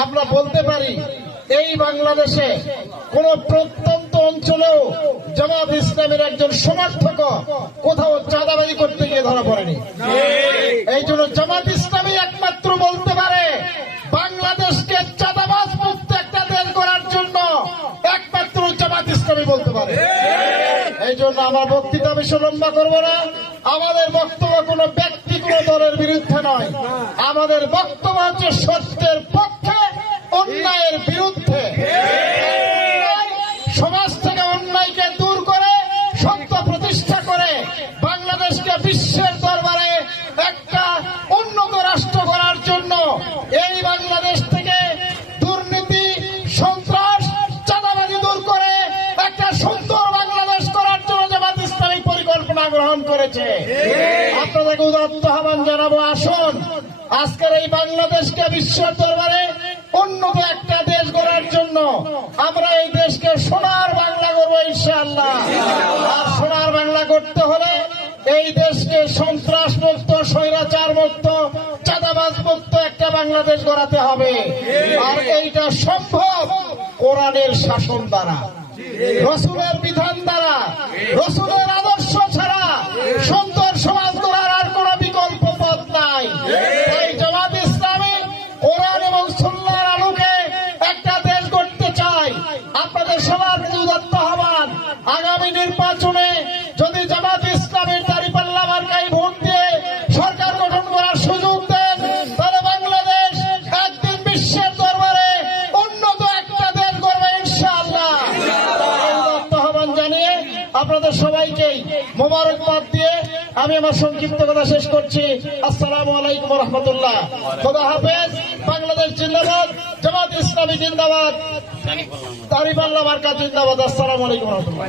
আমরা বলতে পারি এই বাংলাদেশে কোন প্রত্যন্ত অঞ্চলেও জামাত ইসলামের একজন সমর্থক কোথাও চাঁদাবাজি করতে গিয়ে ধরা পড়েনি। এই জন্য জামাত ইসলামী একমাত্র বলতে পারে বাংলাদেশকে চাঁদাবাজ মুক্ত একটা দেশ করার জন্য একমাত্র জামাত ইসলামী বলতে পারে। এই জন্য আমার বক্তৃতা বেশি লম্বা করবো না। আমাদের বক্তব্য কোনো ব্যক্তি কোনো দলের বিরুদ্ধে নয়, আমাদের বক্তব্য হচ্ছে সত্যের পক্ষে, অন্যায়ের বিরুদ্ধে। সমাজ থেকে অন্যায়কে দূর করে সত্য প্রতিষ্ঠা করে বাংলাদেশকে বিশ্বের দরবারে একটা উন্নত রাষ্ট্র করার জন্য এই বাংলাদেশ থেকে দুর্নীতি, সন্ত্রাস, চাঁদাবাজি দূর করে একটা সুন্দর বাংলাদেশ করার জন্য জামাত ইসলামী পরিকল্পনা গ্রহণ করেছে। আপনাদেরকে উদাত্ত আহ্বান জানাবো, আসুন আজকের এই বাংলাদেশকে বিশ্বের দরবারে উন্নত একটা দেশ গড়ার জন্য আমরা এই দেশকে সোনার বাংলা করবো ইনশাআল্লাহ। আর সোনার বাংলা করতে হলে এই দেশকে সন্ত্রাস মুক্ত, স্বৈরাচার মুক্ত, চাঁদাবাজ মুক্ত একটা বাংলাদেশ গড়াতে হবে। আর এইটা সম্ভব কোরআনের শাসন দ্বারা, রসুলের বিধান দ্বারা, রসুলের আদর্শ ছাড়া সুন্দর সমাজ গড়ার আর কোন বিকল্প পথ নাই। এই জামাত ইসলামী কোরআন এবং সুন্নাহর আলোকে একটা দেশ গড়তে চাই। আপনাদের সবার প্রতি উদাত্ত আহ্বান, আগামী নির্বাচনে যদি জামাত ইসলামের দাঁড়িপাল্লা মার্কায় ভোট দিয়ে সরকার গঠন করার সুযোগ দেন, তাহলে বাংলাদেশ একদিন বিশ্বের দরবারে উন্নত একটা দেশ গড়বে ইনশাআল্লাহ। উদাত্ত আহ্বান জানিয়ে আপনাদের সবাইকেই মোবারকবাদ দিয়ে আমি আমার সংক্ষিপ্ত কথা শেষ করছি। আসসালামু আলাইকুম ওয়া রাহমাতুল্লাহ। খোদা হাফেজ। বাংলাদেশ জিন্দাবাদ, জামাত ইসলামী জিন্দাবাদ, দাঁড়িপাল্লা মার্কা জিন্দাবাদ। আসসালামু আলাইকুম ওয়া রাহমাতুল্লাহ।